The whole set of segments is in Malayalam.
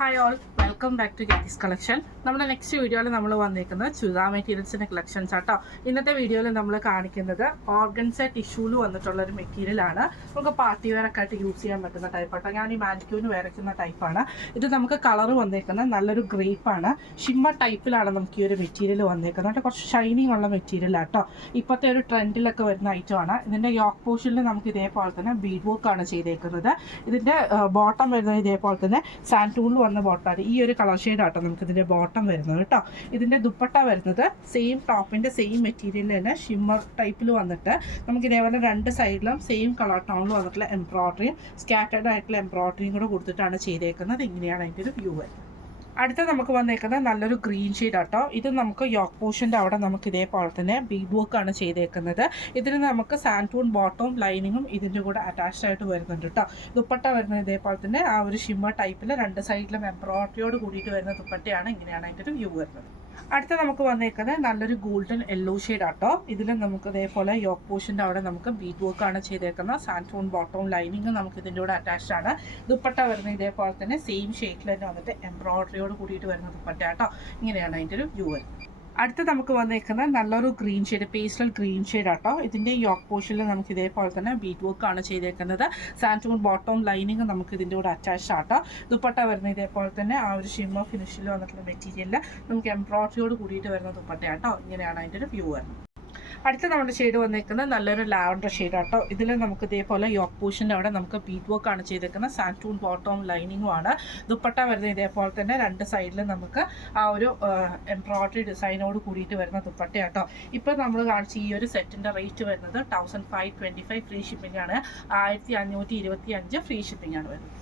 Hi all, welcome back to ഗാറ്റീസ് കളക്ഷൻ. നമ്മുടെ നെക്സ്റ്റ് വീഡിയോയിൽ നമ്മൾ വന്നിരിക്കുന്നത് ചുരിദാർ മെറ്റീരിയൽസിൻ്റെ കളക്ഷൻസ് ആട്ടോ. ഇന്നത്തെ വീഡിയോയിൽ നമ്മൾ കാണിക്കുന്നത് ഓർഗൻസ ടിഷ്യൂല് വന്നിട്ടുള്ളൊരു മെറ്റീരിയലാണ്. നമുക്ക് പാർട്ടി വെയറൊക്കെ ആയിട്ട് യൂസ് ചെയ്യാൻ പറ്റുന്ന ടൈപ്പാട്ടോ. ഞാൻ ഈ മാനിക്യൂവിന് വരയ്ക്കുന്ന ടൈപ്പാണ്. ഇത് നമുക്ക് കളർ വന്നേക്കുന്നത് നല്ലൊരു ഗ്രേപ്പാണ്. ഷിമ്മർ ടൈപ്പിലാണ് നമുക്ക് ഈ ഒരു മെറ്റീരിയൽ വന്നേക്കുന്നത്. കുറച്ച് ഷൈനിങ് ഉള്ള മെറ്റീരിയലാട്ടോ. ഇപ്പോഴത്തെ ഒരു ട്രെൻഡിലൊക്കെ വരുന്ന ഐറ്റമാണ്. ഇതിൻ്റെ യോക്ക് പോർഷനിൽ നമുക്ക് ഇതേപോലെ തന്നെ ബീഡ് വർക്കാണ് ചെയ്തേക്കുന്നത്. ഇതിൻ്റെ ബോട്ടം വരുന്നത് ഇതേപോലെ തന്നെ സാൻഡൂണിൽ വന്ന ബോട്ടാണ്. ഈ ഒരു കളർ ഷെയ്ഡാട്ടോ നമുക്ക് ഇതിൻ്റെ ബോട്ടം വരുന്നത് കേട്ടോ. ഇതിൻ്റെ ദുപ്പട്ട വരുന്നത് സെയിം ടോപ്പിൻ്റെ സെയിം മെറ്റീരിയൽ തന്നെ ഷിമ്മർ ടൈപ്പിൽ വന്നിട്ട് നമുക്ക് ഇതേപോലെ രണ്ട് സൈഡിലും സെയിം കളർ ടോണിൽ വന്നിട്ടുള്ള എംബ്രോയ്ഡറിയും സ്കാറ്റേർഡ് ആയിട്ടുള്ള എംബ്രോയ്ഡറിയും കൂടെ കൊടുത്തിട്ടാണ് ചെയ്തേക്കുന്നത്. ഇങ്ങനെയാണ് അതിൻ്റെ ഒരു വ്യൂ വരുന്നത്. അടുത്ത നമുക്ക് വന്നേക്കുന്നത് നല്ലൊരു ഗ്രീൻ ഷെയ്ഡ് ആട്ടോ. ഇത് നമുക്ക് യോക്ക് പോർഷൻ്റെ അവിടെ നമുക്ക് ഇതേപോലെ തന്നെ ബീഡ് വർക്കാണ് ചെയ്തേക്കുന്നത്. ഇതിന് നമുക്ക് സാൻഡൂൺ ബോട്ടവും ലൈനിങ്ങും ഇതിൻ്റെ കൂടെ അറ്റാച്ച്ഡ് ആയിട്ട് വരുന്നുണ്ട് കേട്ടോ. ദുപ്പട്ട വരുന്നത് ഇതേപോലെ തന്നെ ആ ഒരു ഷിമ്മർ ടൈപ്പിൽ രണ്ട് സൈഡിലും എംബ്രോയ്ഡറിയോട് കൂടിയിട്ട് വരുന്ന ദുപ്പട്ടയാണ്. ഇങ്ങനെയാണ് അതിൻ്റെ ഒരു വ്യൂ വരുന്നത്. അടുത്ത നമുക്ക് വന്നേക്കുന്നത് നല്ലൊരു ഗോൾഡൻ യെല്ലോ ഷെയ്ഡ് ആട്ടോ. ഇതിൽ നമുക്ക് ഇതേപോലെ യോക്ക് പോർഷൻ്റെ അവിടെ നമുക്ക് ബീഡ് വർക്കാണ് ചെയ്തേക്കുന്നത്. സാൻഡൂൺ ബോട്ടവും ലൈനിങ്ങും നമുക്ക് ഇതിൻ്റെ കൂടെ അറ്റാച്ച്ഡ് ആണ്. ദുപ്പട്ട വരുന്നത് ഇതേപോലെ തന്നെ സെയിം ഷെയ്ഡിൽ തന്നെ വന്നിട്ട് എംബ്രോയ്ഡറിയോട് കൂടിയിട്ട് വരുന്ന ദുപ്പട്ട ആട്ടോ. ഇങ്ങനെയാണ് അതിൻ്റെ ഒരു വ്യൂ വരുന്നത്. അടുത്ത നമുക്ക് വന്നേക്കുന്നത് നല്ലൊരു green shade, pastel green shade ആട്ടോ. ഇതിൻ്റെ യോക്ക് പോർഷനിൽ നമുക്ക് ഇതേപോലെ തന്നെ ബീഡ് വർക്കാണ് ചെയ്തേക്കുന്നത്. സാൻഡൂൺ ബോട്ടവും ലൈനിങ്ങും നമുക്ക് ഇതിൻ്റെ കൂടെ അറ്റാച്ച്ഡ് ആട്ടോ. ദുപ്പട്ട വരുന്നത് ഇതേപോലെ തന്നെ ആ ഒരു ഷിമ്മർ ഫിനിഷിൽ വന്നിട്ടുള്ള മെറ്റീരിയലിൽ നമുക്ക് എംബ്രോയ്ഡറിയോട് കൂടിയിട്ട് വരുന്ന ദുപ്പട്ടയാട്ടോ. ഇങ്ങനെയാണ് അതിൻ്റെ ഒരു വ്യൂ വരുന്നത്. അടുത്ത നമ്മുടെ ഷെയ്ഡ് വന്നേക്കുന്നത് നല്ലൊരു ലാവൻഡർ ഷെയ്ഡ് ആട്ടോ. ഇതിൽ നമുക്ക് ഇതേപോലെ യോക്ക് പോർഷൻ്റെ അവിടെ നമുക്ക് ബീഡ് വർക്കാണ് ചെയ്തേക്കുന്നത്. സാൻഡൂൺ ബോട്ടവും ലൈനിങ്ങും ആണ്. ദുപ്പട്ട വരുന്നത് ഇതേപോലെ തന്നെ രണ്ട് സൈഡിലും നമുക്ക് ആ ഒരു എംബ്രോയ്ഡറി ഡിസൈനോട് കൂടിയിട്ട് വരുന്ന ദുപ്പട്ടയാട്ടോ. ഇപ്പോൾ നമ്മൾ കാണിച്ച ഈ ഒരു സെറ്റിൻ്റെ റേറ്റ് വരുന്നത് 1525 ഫ്രീ ഷിപ്പിംഗ് ആണ്. 1525 ഫ്രീ ഷിപ്പിംഗ് ആണ് വരുന്നത്.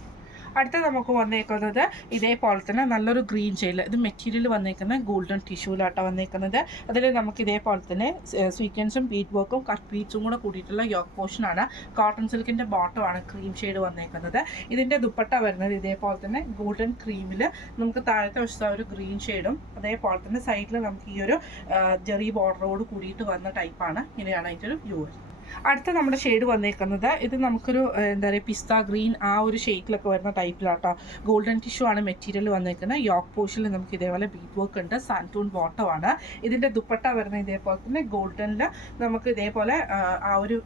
അടുത്ത നമുക്ക് വന്നേക്കുന്നത് ഇതേപോലെ തന്നെ നല്ലൊരു ഗ്രീൻ ഷെയ്ഡിൽ, ഇത് മെറ്റീരിയൽ വന്നേക്കുന്നത് ഗോൾഡൻ ടിഷ്യൂലാട്ടോ വന്നേക്കുന്നത്. അതിൽ നമുക്ക് ഇതേപോലെ തന്നെ സ്വീക്വൻസും ബീഡ് വർക്കും കട്ട് ബീഡ്സും കൂടെ കൂടിയിട്ടുള്ള യോക്ക് പോർഷനാണ്. കോട്ടൺ സിൽക്കിൻ്റെ ബോട്ടമാണ് ക്രീം ഷെയ്ഡ് വന്നേക്കുന്നത്. ഇതിൻ്റെ ദുപ്പട്ട വരുന്നത് ഇതേപോലെ തന്നെ ഗോൾഡൻ ക്രീമിൽ നമുക്ക് താഴത്തെ വശത്ത് ഒരു ഗ്രീൻ ഷെയ്ഡും അതേപോലെ തന്നെ സൈഡിൽ നമുക്ക് ഈ ഒരു ജെറി ബോർഡറോട് കൂടിയിട്ട് വന്ന ടൈപ്പാണ്. ഇങ്ങനെയാണ് അതിൻ്റെ ഒരു വ്യൂ. അടുത്ത നമ്മുടെ ഷെയ്ഡ് വന്നേക്കുന്നത് ഇത് നമുക്കൊരു എന്താ പറയുക പിസ്ത ഗ്രീൻ ആ ഒരു ഷെയ്ഡിലൊക്കെ വരുന്ന ടൈപ്പിലാട്ടോ. ഗോൾഡൻ ടിഷ്യൂ ആണ് മെറ്റീരിയൽ വന്നേക്കുന്നത്. യോക്ക് പോർഷനിൽ നമുക്ക് ഇതേപോലെ ബീഡ് വർക്ക് ഉണ്ട്. സാൻഡൂൺ ബോട്ടമാണ്. ഇതിൻ്റെ ദുപ്പട്ട വരുന്നത് ഇതേപോലെ തന്നെ ഗോൾഡനിൽ നമുക്ക് ഇതേപോലെ ആ ഒരു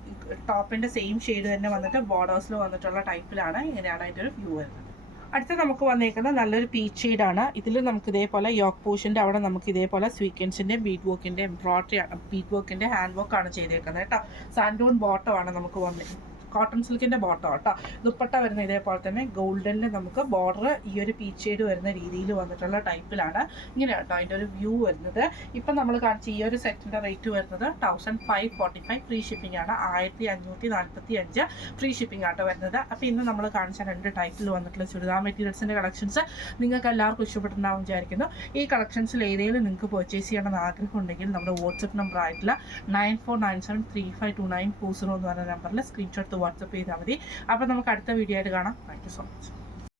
ടോപ്പിൻ്റെ സെയിം ഷെയ്ഡ് തന്നെ വന്നിട്ട് ബോർഡേഴ്സിൽ വന്നിട്ടുള്ള ടൈപ്പിലാണ്. ഇങ്ങനെയാണ് അതിൻ്റെ ഒരു വ്യൂ വരുന്നത്. അടുത്ത നമുക്ക് വന്നേക്കുന്നത് നല്ലൊരു പീച്ച് ഷെയ്ഡാണ്. ഇതിൽ നമുക്ക് ഇതേപോലെ യോക്ക് പോർഷൻ്റെ അവിടെ നമുക്ക് ഇതേപോലെ സ്വീക്വൻസിൻ്റെ ബീഡ് വർക്കിൻ്റെ എംബ്രോയ്ഡറി ബീഡ് വർക്കിൻ്റെ ഹാൻഡ് വർക്കാണ് ചെയ്തേക്കുന്നത് കേട്ടോ. സാൻഡൂൺ ബോട്ടമാണ് നമുക്ക് വന്നിരിക്കുന്നത്. കോട്ടൺ സിൽക്കിൻ്റെ ബോട്ടം കേട്ടോ. ദുപ്പട്ട വരുന്ന ഇതേപോലെ തന്നെ ഗോൾഡനിൽ നമുക്ക് ബോർഡർ ഈ ഒരു പീച്ച് ഷെയ്ഡ് വരുന്ന രീതിയിൽ വന്നിട്ടുള്ള ടൈപ്പിലാണ്. ഇങ്ങനെ കേട്ടോ അതിൻ്റെ ഒരു വ്യൂ വരുന്നത്. ഇപ്പം നമ്മൾ കാണിച്ച ഈ ഒരു സെറ്റിൻ്റെ റേറ്റ് വരുന്നത് 1545 ഫ്രീ ഷിപ്പിംഗ് ആണ്. 1545 ഫ്രീ ഷിപ്പിംഗ് ആട്ടോ വരുന്നത്. അപ്പോൾ ഇന്ന് നമ്മൾ കാണിച്ച രണ്ട് ടൈപ്പിൽ വന്നിട്ടുള്ള ചുരിദാർ മെറ്റീരിയൽസിൻ്റെ കളക്ഷൻസ് നിങ്ങൾക്ക് എല്ലാവർക്കും ഇഷ്ടപ്പെട്ടിട്ടുണ്ടാവും വിചാരിക്കുന്നു. ഈ കളക്ഷൻസിൽ ഏതെങ്കിലും നിങ്ങൾക്ക് പർച്ചേസ് ചെയ്യണമെന്ന് ആഗ്രഹം ഉണ്ടെങ്കിൽ നമ്മുടെ വാട്സപ്പ് നമ്പർ ആയിട്ടുള്ള 9497352940 എന്ന് പറഞ്ഞ നമ്പറിൽ സ്ക്രീൻഷോട്ട് വാട്സപ്പ് ചെയ്താൽ മതി. അപ്പോൾ നമുക്ക് അടുത്ത വീഡിയോ ആയിട്ട് കാണാം. Thank you so much.